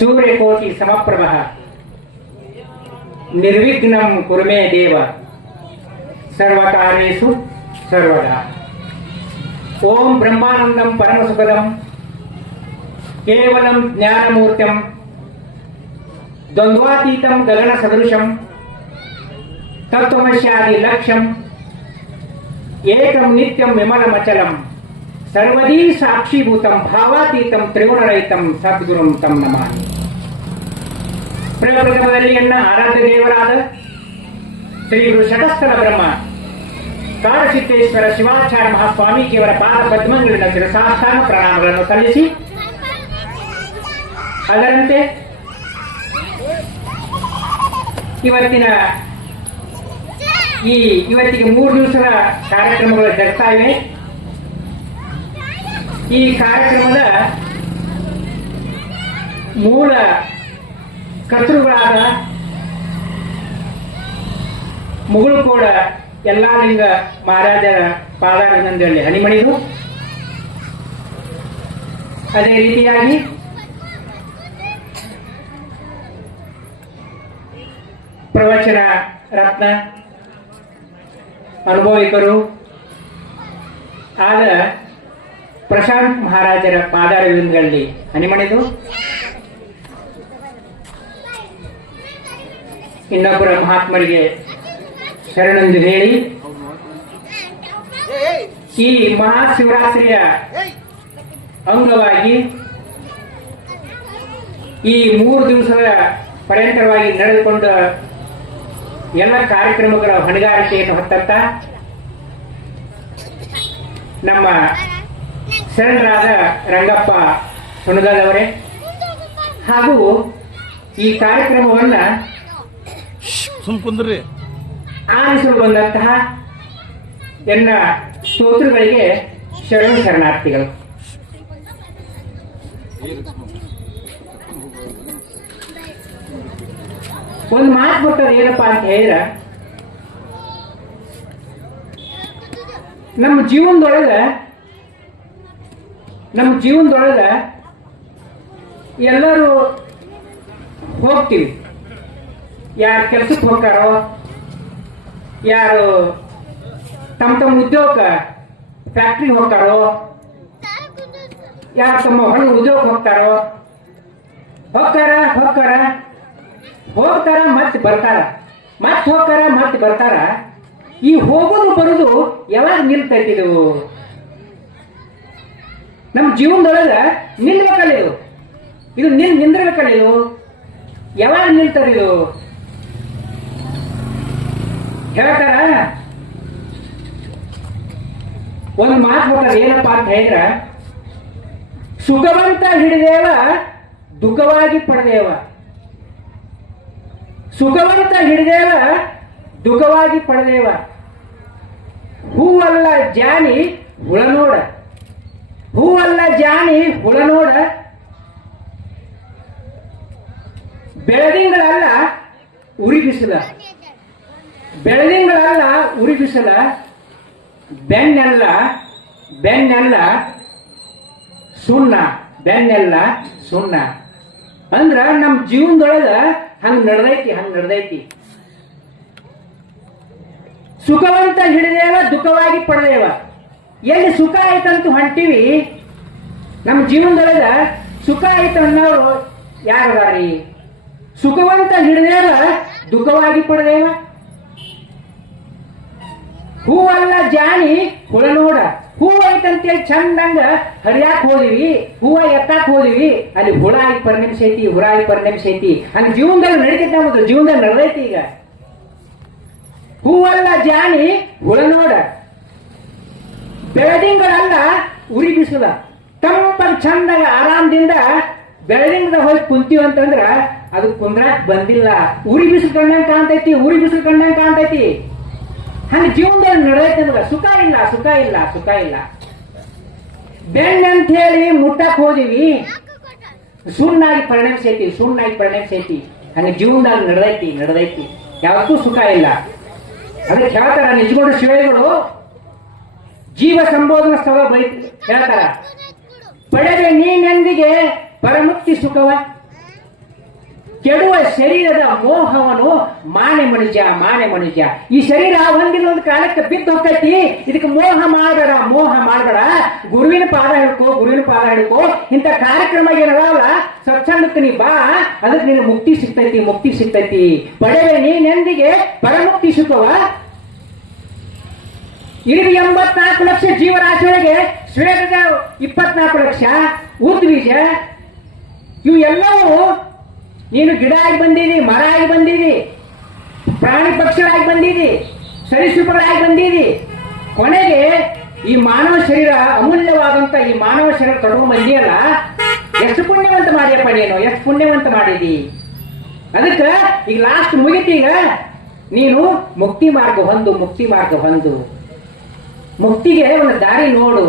సూర్యకోటి సమప్రభ. నిర్విఘ్నం కురుమే దేవ. సర్వకారేషు సర్వదా. ఓం బ్రహ్మానందం పరమసుఖదం. కేవలం జ్ఞానమూర్తం. ద్వంద్వాతీతం గగన సదృశం. తత్వమశ్యాది లక్ష్యం. ఏకం నిత్యం విమలమచలం. ಸರ್ವದೀ ಸಾಕ್ಷಿಭೂತಂ ಭಾವಾತೀತಂ ತ್ರಿಗುಣರಹಿತಂ ಸದ್ಗುರುಂ ತಂ ನಮಾಮಿ. ಪ್ರಪ್ರಥಮದಲ್ಲಿ ಎನ್ನ ಆರಾಧ್ಯ ದೇವರಾದ ಶ್ರೀ ಶತಸ್ಥಲ ಬ್ರಹ್ಮ ಕಾಳಸಿದ್ದೇಶ್ವರ ಶಿವಾಚಾರ್ಯ ಮಹಾಸ್ವಾಮೀಜಿಯವರ ಪಾದ ಪದ್ಮಗಳಿಂದ ಶಿರಸಾಸ್ಥಾನ ಪ್ರಣಾಮಗಳನ್ನು ಸಲ್ಲಿಸಿ, ಅದರಂತೆ ಇವತ್ತಿನ ಈ ಇವತ್ತಿಗೆ ಮೂರು ದಿವಸದ ಕಾರ್ಯಕ್ರಮಗಳು ಜರುಗ್ತಾ ಇವೆ. ಈ ಕಾರ್ಯಕ್ರಮದ ಮೂಲ ಕರ್ತೃಗಳಾದ ಮುಗುಳುಕೋಡ ಯಲ್ಲಾಲಿಂಗ ಮಹಾರಾಜರ ಪಾದಾರವಿಂದದಲ್ಲಿ ಹನಿಮಣಿದು ಅದೇ ರೀತಿಯಾಗಿ ಪ್ರವಚನ, ರತ್ನ, ಅನುಭವಿಕರು ಆದ ಪ್ರಶಾಂತ್ ಮಹಾರಾಜರ ಪಾದಾರವಿಂದಗಳಲ್ಲಿ ಹನಿಮಣಿದು. ಇನ್ನೊಬ್ಬರ ಮಹಾತ್ಮರಿಗೆ ಶರಣೆಂದು ಹೇಳಿ. ಈ ಮಹಾಶಿವರಾತ್ರಿಯ ಅಂಗವಾಗಿ ಈ ಮೂರು ದಿವಸದ ಪರ್ಯಂತರವಾಗಿ ನಡೆದುಕೊಂಡ ಎಲ್ಲ ಕಾರ್ಯಕ್ರಮಗಳ ಹೊಣೆಗಾರಿಕೆಯನ್ನು ಹೊತ್ತತ್ತ ನಮ್ಮ ಶರಣರಾದ ರಂಗಪ್ಪ ಸುಣಗದವರೇ ಹಾಗೂ ಈ ಕಾರ್ಯಕ್ರಮವನ್ನ ಸುಮ್ಕುಂದ್ರಿ ಆಲಿಸಲು ಬಂದಂತಹ ಎಲ್ಲ ಸ್ತೋತ್ರಗಳಿಗೆ ಶರಣ ಶರಣಾರ್ಥಿಗಳು. ಒಂದು ಮಾತು ಬರ್ತದೆ ಏನಪ್ಪಾ ಅಂತ ಹೇಳಿದ್ರ ನಮ್ಮ ಜೀವನದೊಳಗ ನಮ್ಮ ಜೀವನದೊಳಗೆ ಎಲ್ಲರೂ ಹೋಗ್ತೀವಿ. ಯಾರು ಕೆಲ್ಸಕ್ಕೆ ಹೋಗ್ತಾರೋ, ಯಾರು ತಮ್ಮ ತಮ್ಮ ಉದ್ಯೋಗ ಫ್ಯಾಕ್ಟ್ರಿ ಹೋಗ್ತಾರೋ, ಯಾರು ತಮ್ಮ ಹೊರ ಉದ್ಯೋಗ ಹೋಗ್ತಾರೋ, ಹೋಗ್ತಾರ ಹೋಗ್ತಾರ ಹೋಗ್ತಾರ ಮತ್ತೆ ಬರ್ತಾರ. ಮತ್ತೆ ಹೋಗ್ತಾರ, ಮತ್ತೆ ಬರ್ತಾರ. ಈ ಹೋಗೋದು ಬರೋದು ಯಾವಾಗ ನಿಲ್ತೈತಿ ಇದು? ನಮ್ಮ ಜೀವನದೊಳಗ ನಿಲ್ಬೇಕಲ್ಲ ಇದು? ಇದು ನಿಲ್ ನಿಂದಿರ್ಬೇಕಲ್ಲ ಇದು? ಯಾವಾಗ ನಿಲ್ತದ ಇದು? ಹೇಳ್ತಾರ? ಒಂದು ಮಾತು ಬರ್ತಾರೆ ಏನಪ್ಪಾ ಅಂತ ಹೇಳಿದ್ರ, ಸುಖವಂತ ಹಿಡಿದೇವ, ದುಃಖವಾಗಿ ಪಡೆದೇವ. ಸುಖವಂತ ಹಿಡಿದೇವ, ದುಃಖವಾಗಿ ಪಡೆದೇವ. ಹೂವಲ್ಲ ಜಾನಿ ಹುಳ ನೋಡ ಹೂವಲ್ಲ ಜಾನಿ ಹುಳ ನೋಡ. ಬೆಳದಿಂಗಳಲ್ಲ ಉರಿ ಬಿಸಿಲ ಬೆಳದಿಂಗಳಲ್ಲ ಉರಿ ಬಿಸಿಲ ಬೆನ್ನೆಲ್ಲ ಬೆನ್ನೆಲ್ಲ ಸುಣ್ಣ ಬೆನ್ನೆಲ್ಲ ಸುಣ್ಣ. ಅಂದ್ರ ನಮ್ಮ ಜೀವನದೊಳಗ ಹಂಗ ನಡೆದೈತಿ, ಹಂಗ ನಡ್ದೈತಿ. ಸುಖವಂತ ಹಿಡಿದೇವ, ದುಃಖವಾಗಿ ಪಡೆದೇವ. ಎಲ್ಲಿ ಸುಖ ಆಯ್ತಂತ ಹೊಂಟಿವಿ, ನಮ್ಮ ಜೀವನದೊಳಗ ಸುಖ ಆಯ್ತು ಅನ್ನೋರು ಯಾರದಾರಿ? ಸುಖವಂತ ಹಿಡಿದೇವ ದುಃಖವಾಗಿ ಪಡೆದೇವ? ಹೂವಲ್ಲ ಜಾನಿ ಹುಳ ನೋಡ. ಹೂವ ಐತಂತೇಳಿ ಚಂದಂಗ ಹರಿಯಾಕ್ ಹೋದಿವಿ ಹೂವ ಎತ್ತಾಕ್ ಹೋದಿವಿ, ಅಲ್ಲಿ ಹುಳ ಆಗಿ ಪರಿಣಮಿಸೈತಿ ಹುಳ ಆಗಿ ಪರಿಣಮಿಸೈತಿ. ಜೀವನದಲ್ಲಿ ನಡೀತೈತೆ ಮತ್ತು ಜೀವನದಲ್ಲಿ ನಡೆದೈತಿ ಈಗ. ಹೂವಲ್ಲ ಜಾನಿ ಹುಳ ನೋಡ. ಬೆಳದಿಂಗಳಲ್ಲ ಉರಿ ಬಿಸಿಲ ತಂಪಾಗಿ ಚಂದಾಗ ಆರಾಮದಿಂದ ಬೆಳದಿಂಗದ ಹೋಗಿ ಕುಂತೀವಿ ಅಂತಂದ್ರ ಅದು ಕುಂದ್ರಾಕ್ ಬಂದಿಲ್ಲ. ಉರಿ ಬಿಸಿಲು ಕಂಡಂಗ್ ಕಾಣ್ತೈತಿ, ಉರಿ ಬಿಸಿಲು ಕಂಡಂಗ್ ಕಾಣ್ತೈತಿ. ಹಂಗ ಜೀವನದಲ್ಲಿ ನಡೆಯುತ್ತೆ ನಮಗ ಸುಖ ಇಲ್ಲ ಸುಖ ಇಲ್ಲ ಸುಖ ಇಲ್ಲ. ಬೆಣ್ಣೆ ಅಂತ ಹೇಳಿ ಮುಟ್ಟಕ್ ಹೋದಿವಿ. ಸುಣ್ಣಾಗಿ ಪರಿಣಮಿಸೈತಿ ಸುಣ್ಣಾಗಿ ಪರಿಣಮಿಸೈತಿ ಹಂಗೆ ಜೀವನದಲ್ಲಿ ನಡೆದೈತಿ ನಡೆದೈತಿ. ಯಾವತ್ತೂ ಸುಖ ಇಲ್ಲ. ಅದಕ್ಕೆ ಹೇಳ್ತಾರ ನಿಜಗೊಂಡು ಶಿವಗಳು ಜೀವ ಸಂಬೋಧನ ಸ್ಥಳ ಬೈತು ಹೇಳ್ತಾರ. ಪಡೆದೆ ನೀನೆಂದಿಗೆ ಪರಮುಕ್ತಿ ಸುಖವ? ಕೆಡುವ ಶರೀರದ ಮೋಹವನು ಮಾನೆ ಮನುಜ ಮಾನೆ ಮನುಜ ಈ ಶರೀರ ಒಂದಿಲ್ಲ ಒಂದು ಕಾಲಕ್ಕೆ ಬಿದ್ದು ಹೋಗ್ತೈತಿ. ಇದಕ್ಕೆ ಮೋಹ ಮಾಡಬೇಡ ಮೋಹ ಮಾಡಬೇಡ. ಗುರುವಿನ ಪಾದ ಹಿಡ್ಕೋ, ಗುರುವಿನ ಪಾದ ಹಿಡ್ಕೋ. ಇಂಥ ಕಾರ್ಯಕ್ರಮ ಏನದಾವಲ್ಲ ಸ್ವಚ್ಛಂದಕ್ಕೆ ನೀ ಬಾ, ಅದಕ್ಕೆ ನಿನಗೆ ಮುಕ್ತಿ ಸಿಗ್ತೈತಿ ಮುಕ್ತಿ ಸಿಗ್ತೈತಿ. ಪಡೆವೆ ನೀನೆಂದಿಗೆ ಪರಮುಕ್ತಿ ಸುಖವ? ಇಡೀ ಎಂಬತ್ನಾಲ್ಕು ಲಕ್ಷ ಜೀವರಾಶಿಗಳಿಗೆ ಶ್ವೇತದ ಇಪ್ಪತ್ನಾಲ್ಕು ಲಕ್ಷ ಉದ್ಬೀಜ ಇವು ಎಲ್ಲವೂ ನೀನು ಗಿಡ ಆಗಿ ಬಂದಿದಿ ಮರ ಆಗಿ ಬಂದಿದಿ, ಪ್ರಾಣಿ ಪಕ್ಷಿಗಳಾಗಿ ಬಂದಿದಿ, ಸರೀಸೃಪಗಳಾಗಿ ಬಂದಿದಿ. ಕೊನೆಗೆ ಈ ಮಾನವ ಶರೀರ ಅಮೂಲ್ಯವಾದಂತ ಈ ಮಾನವ ಶರೀರ ತೊಡಗು ಬಂದಿಯಲ್ಲ? ಎಷ್ಟು ಪುಣ್ಯವಂತ ಮಾಡಿಯಪ್ಪ ನೀನು? ಎಷ್ಟು ಪುಣ್ಯವಂತ ಮಾಡಿದಿ? ಅದಕ್ಕೆ ಈಗ ಲಾಸ್ಟ್ ಮುಗಿತೀಗ, ನೀನು ಮುಕ್ತಿ ಮಾರ್ಗ ಹೊಂದು, ಮುಕ್ತಿ ಮಾರ್ಗ ಹೊಂದು. ಮುಕ್ತಿಗೆ ಒಂದು ದಾರಿ ನೋಡು.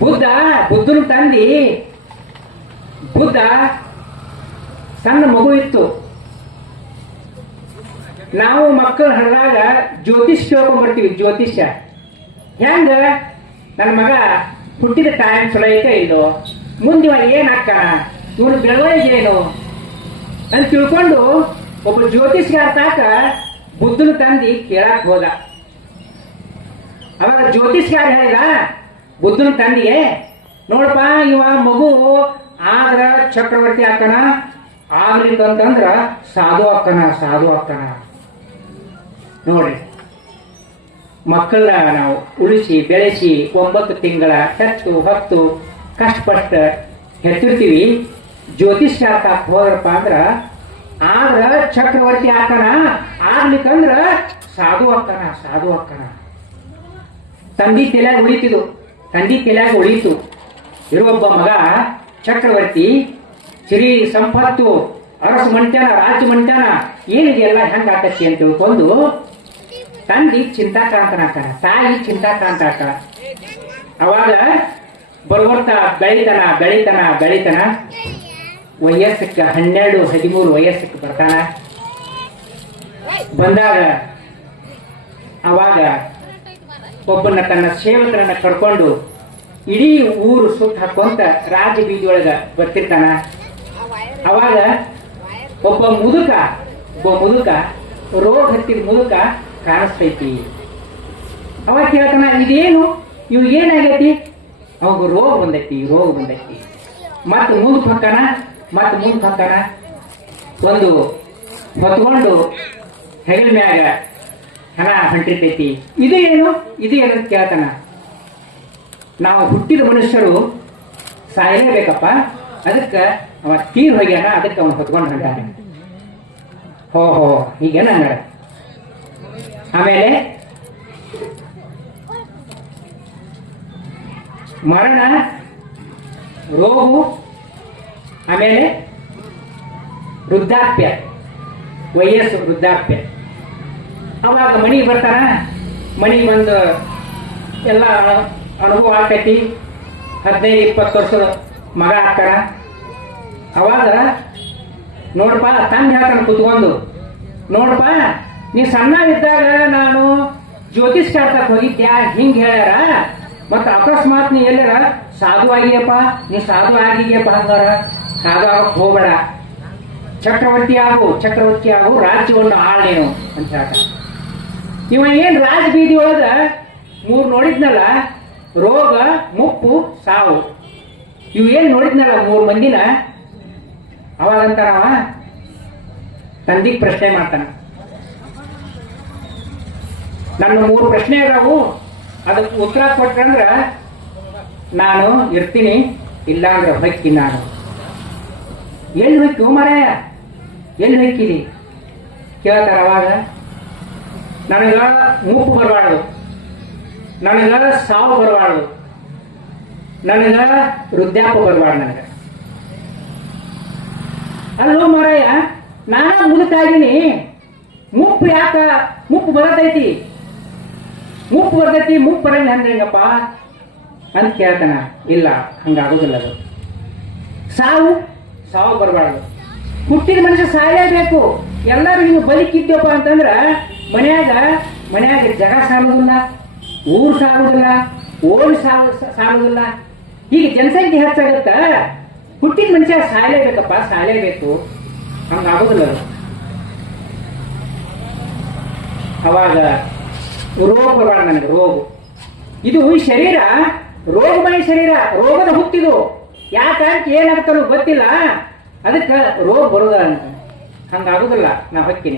ಬುದ್ಧ ಬುದ್ಧನ ತಂದಿ. ಬುದ್ಧ ಸಣ್ಣ ಮಗು ಇತ್ತು. ನಾವು ಮಕ್ಕಳು ಹಣದಾಗ ಜ್ಯೋತಿಷ್ ಕೇಳ್ಕೊಂಡ್ಬರ್ತೀವಿ ಜ್ಯೋತಿಷ್ಯ ಹೆಂಗ? ನನ್ನ ಮಗ ಹುಟ್ಟಿದ ಟೈಮ್ ಚಲೋ ಐತೆ ಇಲ್ಲೋ ಮುಂದೆ ಏನು ಹಾಕ್ತಾನ ಇವನು ಬೆಳವಣಿಗೆ ಏನು? ಅಂತ ತಿಳ್ಕೊಂಡು ಒಬ್ಬ ಜ್ಯೋತಿಷ್ಗಾರ ತಾಕ ಬುದ್ಧನ ತಂದಿ ಕೇಳಕ್ ಹೋದ. ಅವಾಗ ಜ್ಯೋತಿಷ್ಗಾರ ಹೇಳಿದ, ಬುದ್ಧನ ತಂದಿಗೆ ನೋಡಪ್ಪ, ಇವ ಮಗು ಆದ್ರ ಚಕ್ರವರ್ತಿ ಆಕನ ಆಗ್ಲಿಕ್ಕಂತಂದ್ರ ಸಾಧು ಅಕ್ಕನ ಸಾಧು ಅಕ್ಕನ ನೋಡ್ರಿ, ಮಕ್ಕಳನ್ನ ನಾವು ಉಳಿಸಿ, ಬೆಳೆಸಿ, ಒಂಬತ್ತು ತಿಂಗಳ ಹತ್ತು ಹತ್ತು ಕಷ್ಟಪಟ್ಟು ಹೆತ್ತಿರ್ತೀವಿ. ಜ್ಯೋತಿಷ್ಯ ಹೋದ್ರಪ್ಪ ಅಂದ್ರ ಆದ್ರ ಚಕ್ರವರ್ತಿ ಆಕನ ಆಗ್ಲಿಕ್ಕಂದ್ರ ಸಾಧು ಅಕ್ಕನ ಸಾಧು ಅಕ್ಕನ ತಂದಿ ತಲೆಯಾಗ ಉಳಿತಿದು ತಂದಿ ತಲೆಯಾಗ ಉಳಿತು. ಇರುವೊಬ್ಬ ಮಗ ಚಕ್ರವರ್ತಿ ಸಿರಿ ಸಂಪತ್ತು, ಅರಸ ಮಂಟ್ಯಾನ ರಾಜ್ಯ ಮಂಟ್ಯಾನ ಏನಿದೆಯಲ್ಲ ಹೆಂಗ ಆಕತಿ ಅಂತ ತಿಳ್ಕೊಂಡು ತಂದಿ ಚಿಂತಾಕ್ರಾಂತನಾಕ ತಾಯಿ ಚಿಂತಾಕ್ರಾಂತ ಆಕ ಅವಾಗ ಬರುವಂತ ಬೆಳಿತನ ಬೆಳಿತನ ಬೆಳಿತನ ವಯಸ್ಸಕ್ಕೆ ಹನ್ನೆರಡು, ಹದಿಮೂರು ವಯಸ್ಸಕ್ಕೆ ಬರ್ತಾನ? ಬಂದಾಗ ಅವಾಗ ಒಬ್ಬನ ತನ್ನ ಸೇವಕರನ್ನ ಕರ್ಕೊಂಡು ಇಡೀ ಊರು ಸುತ್ತ ಹಾಕೊಂತ ರಾಜ ಬೀದಿ ಒಳಗ ಬರ್ತಿರ್ತಾನ. ಅವಾಗ ಒಬ್ಬ ಮುದುಕ ಒಬ್ಬ ಮುದುಕ ರೋಗ ಹತ್ತಿದ ಮುದುಕ ಕಾಣಿಸ್ತೈತಿ. ಅವಾಗ ಕೇಳ್ತಾನ, ಇದೇನು? ಇವ್ ಏನಾಗೈತಿ? ಅವಾಗ ರೋಗ ಬಂದೈತಿ ರೋಗ ಬಂದೈತಿ. ಮತ್ತೆ ಮುದುಕ ಹೊಕ್ಕಾನ ಮತ್ ಮುಂದೆ ಹಾಕೋಣ ಒಂದು ಹೊತ್ಕೊಂಡು ಹೆಗಲ ಮ್ಯಾಗ ಹಣ ಹೊಂಟಿರ್ತೈತಿ. ಇದು ಏನು? ಇದು ಏನು ಅಂತ ಕೇಳ್ತಾನ. ನಾವು ಹುಟ್ಟಿದ ಮನುಷ್ಯರು ಸಾಯಲೇಬೇಕಪ್ಪ. ಅದಕ್ಕೆ ಅವ ತೀರ್ ಹೋಗ್ಯಾನ, ಅದಕ್ಕೆ ಅವನು ಹೊತ್ಕೊಂಡು ಹೊಂಟಾನೆ. ಹೋ ಹೋ ಈಗೇನ ಆಮೇಲೆ ಮರಣ, ರೋಗು ಆಮೇಲೆ ವೃದ್ಧಾಪ್ಯ, ವಯಸ್ಸು ವೃದ್ಧಾಪ್ಯ. ಅವಾಗ ಮನೆಗೆ ಬರ್ತಾರ. ಮನೆಗೆ ಬಂದು ಎಲ್ಲ ಅನುಭವ ಆಗ್ತೈತಿ. ಹದಿನೈದು, ಇಪ್ಪತ್ತು ವರ್ಷದ ಮಗ ಆಗ್ತಾರ. ಅವಾಗ ನೋಡಪ್ಪ ತಂದೆ ಹೇಳ್ತಾನೆ ಕುತ್ಕೊಂಡು, ನೋಡಪ್ಪ, ನೀ ಸಣ್ಣ ಇದ್ದಾಗ ನಾನು ಜ್ಯೋತಿಷ್ ಕಾಡ್ತಕ್ ಹೋಗಿದ್ಯಾ? ಹಿಂಗೆ ಹೇಳ್ಯಾರ. ಮತ್ತೆ ಅಕಸ್ಮಾತ್ ನೀ ಎಲ್ಲಾರ ಸಾಧು ಆಗಿಯಪ್ಪ ನೀ ಸಾಧು ಆಗಿದ್ಯಪ್ಪ ಹಂಗಾರ ಸಾಧು ಹೋಗಬೇಡ. ಚಕ್ರವರ್ತಿ ಆಗು ಚಕ್ರವರ್ತಿ ಆಗು, ರಾಜ್ಯವನ್ನು ಆಳ್ ಅಂತ ಹೇಳ್ತಾನೆ. ಇವ ಏನ್ ರಾಜ ಬೀದಿ ಒಳಗ ಮೂರ್ ನೋಡಿದ್ನಲ್ಲ? ರೋಗ, ಮುಪ್ಪು, ಸಾವು. ಇವ್ ಏನ್ ನೋಡಿದ್ನಲ್ಲ ಮೂರ್ ಮಂದಿನ? ಅವಾಗಂತಾರವ? ತಂದಿಗ್ ಪ್ರಶ್ನೆ ಮಾಡ್ತಾನ. ನನ್ನ ಮೂರು ಪ್ರಶ್ನೆ ಅದಾವು ಅದಕ್ಕೆ ಉತ್ತರ ಕೊಟ್ರಂದ್ರ ನಾನು ಇರ್ತೀನಿ ಇಲ್ಲ ಅಂದ್ರೆ ಹೊಕ್ಕಿ ನಾನು. ಎಲ್ಲಿ ಹೋಯ್ತು ಮಾರಾಯ ಎಲ್ಲಿ ಹೊಕ್ಕಿದಿ ಕೇಳ್ತಾರ ಅವಾಗ? ನನಗ ಮುಪ್ಪು ಬರಬಾರ್ದು. ನನಗ ಸಾವು ಬರಬಾರ್ದು. ನನಗ ವೃದ್ಧಾಪ ಬರಬಾರ್ದು ನನಗ. ಅಲ್ಲೋ ಮಾರಾಯ ನಾನ ಮುದುಕಾಗಿನಿ ಮುಪ್ಪು ಯಾಕ? ಮುಪ್ಪು ಬರತೈತಿ. ಮುಪ್ಪು ಬರ್ತೈತಿ, ಮುಪ್ಪು ಬರಂಗ ಹೆಂಗಪ್ಪ? ಅಂತ ಕೇಳ್ತಾನ. ಇಲ್ಲ, ಹಂಗಾಗೋದಿಲ್ಲ ಅದು. ಸಾವು? ಸಾವು ಬರಬಾರ್ದು. ಹುಟ್ಟಿದ ಮನುಷ್ಯ ಸಾಯಲೇಬೇಕು ಎಲ್ಲರೂ ನೀವು ಬದುಕಿದ್ಯಪ್ಪ ಅಂತಂದ್ರ ಮನ್ಯಾಗ ಮನ್ಯಾಗ ಜಗ ಸಾಲುದಿಲ್ಲ ಊರು ಸಾಲುದಿಲ್ಲ ಓಡು ಸಾಲು ಸಾಲುದಿಲ್ಲ ಈಗ ಜನಸಂಖ್ಯೆ ಹೆಚ್ಚಾಗತ್ತ, ಹುಟ್ಟಿದ ಮನುಷ್ಯ ಸಾಯಲೇಬೇಕಪ್ಪ ಸಾಯಲೇಬೇಕು ಹಂಗಾಗೋದಿಲ್ಲ. ಅವಾಗ ರೋಗ ಬರಬಾರ್ದು ನನಗೆ, ರೋಗ. ಇದು ಶರೀರ, ರೋಗಮಯ ಶರೀರ, ರೋಗದ ಹುಟ್ಟಿದು. ಯಾಕ ಏನಾಗ್ತಾರೋ ಗೊತ್ತಿಲ್ಲ. ಅದಕ್ಕೆ ರೋಗ ಬರೋದ ಅಂತ. ಹಂಗಾಗುದಿಲ್ಲ. ನಾ ಹೊಕ್ಕಿನಿ.